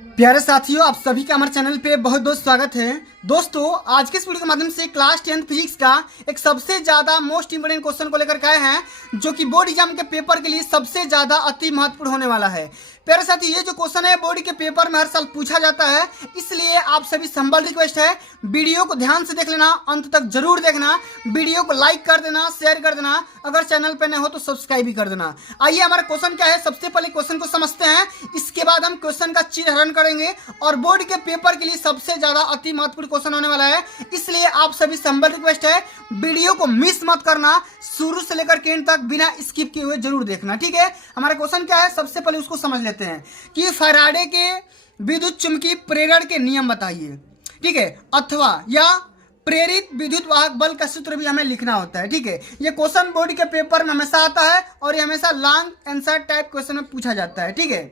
प्यारे साथियों, आप सभी का हमारे चैनल पे बहुत बहुत स्वागत है। दोस्तों, आज के इस वीडियो के माध्यम से क्लास 10th फिजिक्स का एक सबसे ज्यादा मोस्ट इंपोर्टेंट क्वेश्चन को लेकर के आए हैं, जो कि बोर्ड एग्जाम के पेपर के लिए सबसे ज्यादा अति महत्वपूर्ण होने वाला है। प्यारे साथी, ये जो क्वेश्चन है बोर्ड के पेपर में हर साल पूछा जाता है, इसलिए आप सभी से हम्बल रिक्वेस्ट है, वीडियो को ध्यान से देख लेना, अंत तक जरूर देखना, वीडियो को लाइक कर देना, शेयर कर देना, अगर चैनल पे नए हो तो सब्सक्राइब भी कर देना। आइए, हमारा क्वेश्चन क्या है, सबसे पहले क्वेश्चन को समझते हैं, इसके बाद हम क्वेश्चन का चिन्ह हरण करेंगे और बोर्ड के पेपर के लिए सबसे ज्यादा अति महत्वपूर्ण क्वेश्चन होने वाला है, इसलिए आप सभी से हम्बल रिक्वेस्ट है, वीडियो को मिस मत करना, शुरू से लेकर के एंड तक बिना स्किप किए हुए जरूर देखना। ठीक है, हमारा क्वेश्चन क्या है, सबसे पहले उसको समझ लेते हैं कि फैराडे के विद्युत चुंबकीय प्रेरण के नियम बताइए। ठीक है, अथवा या प्रेरित विद्युत वाहक बल का सूत्र भी हमें लिखना होता है। ठीक है, ये क्वेश्चन बोर्ड के पेपर में हमेशा आता है और ये हमेशा लॉन्ग आंसर टाइप क्वेश्चन में पूछा जाता है। ठीक है,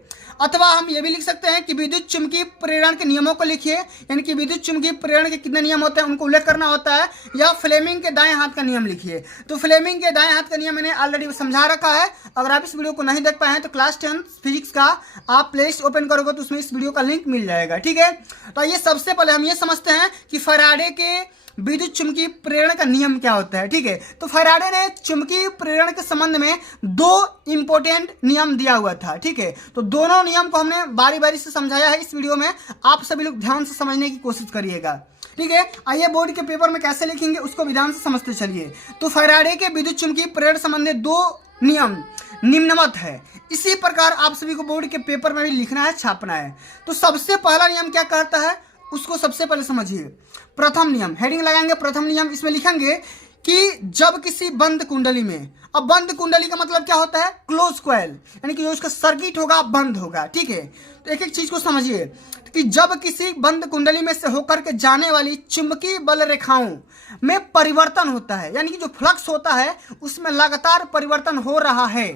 अथवा हम ये भी लिख सकते हैं कि विद्युत चुंबकीय प्रेरण के नियमों को लिखिए, यानी कि विद्युत चुंबकीय प्रेरण के कितने नियम होते हैं उनको उल्लेख करना होता है, या फ्लेमिंग के दाएं हाथ का नियम लिखिए। तो फ्लेमिंग के दाएं हाथ का नियम मैंने ऑलरेडी समझा रखा है, अगर आप इस वीडियो को नहीं देख पाए हैं तो क्लास 10 फिजिक्स का आप प्लेलिस्ट ओपन करोगे तो उसमें इस वीडियो का लिंक मिल जाएगा। ठीक है, तो ये सबसे पहले हम ये समझते हैं कि फैराडे के विद्युत चुंबकीय प्रेरण का नियम क्या होता है। ठीक है, तो फैराडे ने चुंबकीय प्रेरण के संबंध में दो इंपॉर्टेंट नियम दिया हुआ था। ठीक है, तो दोनों नियम को हमने बारी बारी से समझाया है इस वीडियो में, आप सभी लोग ध्यान से समझने की कोशिश करिएगा। ठीक है, आइए बोर्ड के पेपर में कैसे लिखेंगे उसको भी ध्यान से समझते चलिए। तो फैराडे के विद्युत चुंबकीय प्रेरण संबंधी दो नियम निम्नवत है, इसी प्रकार आप सभी को बोर्ड के पेपर में भी लिखना है, छापना है। तो सबसे पहला नियम क्या कहता है उसको सबसे पहले समझिए। प्रथम नियम, हेडिंग लगाएंगे प्रथम नियम, इसमें लिखेंगे कि जब किसी बंद कुंडली में, अब बंद कुंडली का मतलब क्या होता है, क्लोज कॉइल, यानी कि जो उसका सर्किट होगा बंद होगा। ठीक है, तो एक एक चीज को समझिए कि जब किसी बंद कुंडली में से होकर के जाने वाली चुंबकीय बल रेखाओं में परिवर्तन होता है, यानी कि जो फ्लक्स होता है उसमें लगातार परिवर्तन हो रहा है,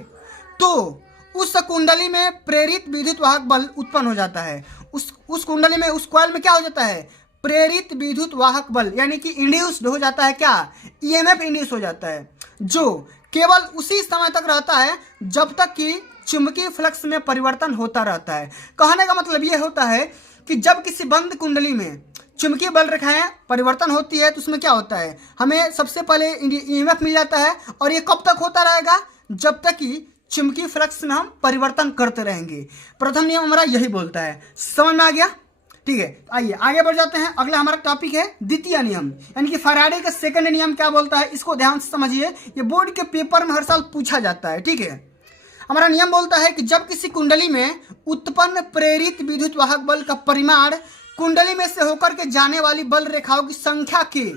तो उस कुंडली में प्रेरित विद्युत वाहक बल उत्पन्न हो जाता है। उस कुंडली में, उस कॉइल में क्या हो जाता है, प्रेरित विद्युत वाहक बल, यानी कि इंड्यूस्ड हो जाता है, क्या, ईएमएफ इंड्यूस हो जाता है, जो केवल उसी समय तक रहता है जब तक कि चुंबकीय फ्लक्स में परिवर्तन होता रहता है। कहने का मतलब यह होता है कि जब किसी बंद कुंडली में चुंबकीय बल रेखाएं परिवर्तन होती है तो उसमें क्या होता है, हमें सबसे पहले ईएमएफ मिल जाता है, और ये कब तक होता रहेगा, जब तक कि चुंबकीय फ्लक्स में हम परिवर्तन करते रहेंगे। प्रथम नियम हमारा यही बोलता है, समझ में आ गया। ठीक है, आइए आगे बढ़ जाते हैं, अगला हमारा टॉपिक है द्वितीय नियम, यानी कि फैराडे का सेकंड नियम क्या बोलता है, इसको ध्यान से समझिए, ये बोर्ड के पेपर में हर साल पूछा जाता है। ठीक है, हमारा नियम बोलता है कि जब किसी कुंडली में उत्पन्न प्रेरित विद्युत वाहक बल का परिमाण कुंडली में से होकर के जाने वाली बल रेखाओं की संख्या के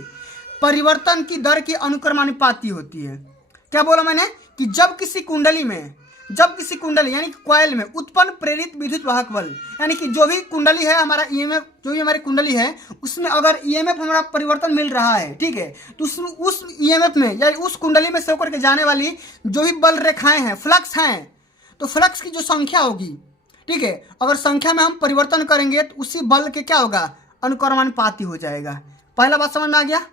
परिवर्तन की दर के अनुक्रमानुपाती होती है। क्या बोला मैंने, कि जब किसी कुंडली यानी कि कॉइल में उत्पन्न प्रेरित विद्युत वाहक बल, यानी कि जो भी कुंडली है हमारा ईएमएफ, जो भी हमारी कुंडली है उसमें अगर ईएमएफ हमारा परिवर्तन मिल रहा है, ठीक है, तो उस ईएमएफ में या उस कुंडली में से होकर के जाने वाली जो भी बल रेखाएं हैं, फ्लक्स हैं, तो फ्लक्स की जो संख्या होगी, ठीक है, अगर संख्या में हम परिवर्तन करेंगे तो उसी बल के क्या होगा, अनुक्रमानुपाती हो जाएगा। पहला बात समझ में आ गया।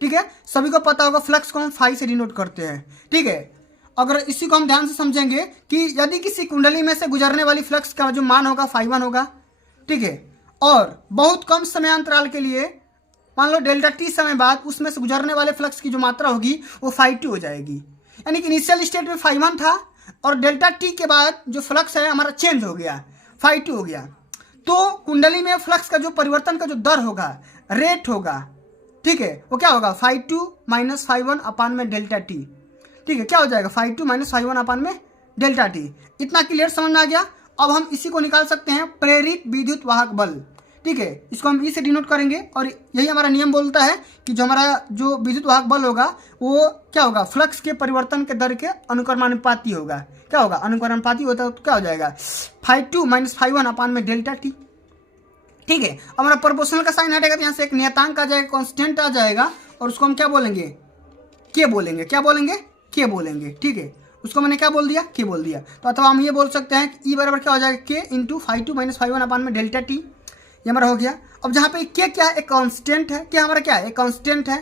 ठीक है, सभी को पता होगा फ्लक्स को हम फाई से डिनोट करते हैं। ठीक है, अगर इसी को हम ध्यान से समझेंगे कि यदि किसी कुंडली में से गुजरने वाली फ्लक्स का जो मान होगा φ1 होगा, ठीक है, और बहुत कम समय अंतराल के लिए मान लो डेल्टा टी समय बाद उसमें से गुजरने वाले फ्लक्स की जो मात्रा होगी वो φ2 हो जाएगी, यानी कि इनिशियल स्टेट में φ1 था और डेल्टा टी के बाद जो फ्लक्स है हमारा चेंज हो गया, φ2 हो गया, तो कुंडली में फ्लक्स का जो परिवर्तन का जो दर होगा, रेट होगा, ठीक है, वो क्या होगा, φ2 माइनस φ1 अपान में डेल्टा टी। ठीक है, क्या हो जाएगा, φ2 माइनस φ1 अपान में डेल्टा टी। इतना क्लियर समझ में आ गया। अब हम इसी को निकाल सकते हैं प्रेरित विद्युत वाहक बल। ठीक है, इसको हम ई से डिनोट करेंगे और यही हमारा नियम बोलता है कि जो हमारा जो विद्युत वाहक बल होगा वो क्या होगा, फ्लक्स के परिवर्तन के दर के अनुक्रमानुपाती होगा। क्या होगा, अनुक्रमानुपाती होता है तो क्या हो जाएगा, φ2 माइनस φ1 अपान में डेल्टा टी। ठीक है, हमारा प्रोपोर्शनल का साइन हटेगा तो यहाँ से एक नियतांक आ जाएगा, कांस्टेंट आ जाएगा, और उसको हम क्या बोलेंगे, के बोलेंगे। क्या बोलेंगे, के बोलेंगे। ठीक है, उसको मैंने क्या बोल दिया, के बोल दिया। तो अथवा हम ये बोल सकते हैं कि ई बराबर क्या हो जाएगा, के इंटू φ2 माइनस φ1 अपान में डेल्टा टी, ये हमारा हो गया। अब जहाँ पे के क्या है, एक कांस्टेंट है, क्या हमारा क्या है, एक कांस्टेंट है।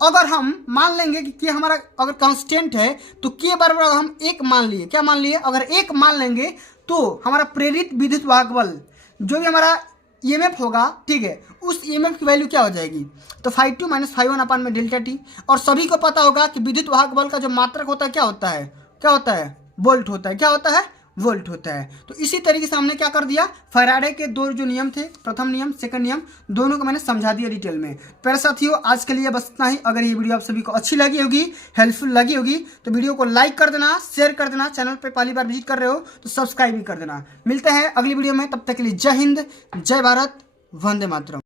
अगर हम मान लेंगे कि के हमारा अगर कांस्टेंट है तो के बराबर हम एक मान लिए, क्या मान लिए, अगर एक मान लेंगे तो हमारा प्रेरित विद्युत वाहक बल जो भी हमारा ईएमएफ होगा, ठीक है, उस ईएमएफ की वैल्यू क्या हो जाएगी, तो 5 - 5 अपान में डेल्टा टी। और सभी को पता होगा कि विद्युत वाहक बल का जो मात्रक होता है क्या होता है, क्या होता है, वोल्ट होता है। क्या होता है, वोल्ट होता है। तो इसी तरीके से हमने क्या कर दिया, फैराडे के दो जो नियम थे, प्रथम नियम सेकंड नियम, दोनों को मैंने समझा दिया डिटेल में। प्यारे साथियों, आज के लिए बस इतना ही। अगर ये वीडियो आप सभी को अच्छी लगी होगी, हेल्पफुल लगी होगी, तो वीडियो को लाइक कर देना, शेयर कर देना, चैनल पर पहली बार विजिट कर रहे हो तो सब्सक्राइब भी कर देना। मिलते हैं अगली वीडियो में, तब तक के लिए जय हिंद, जय भारत, वंदे मातरम।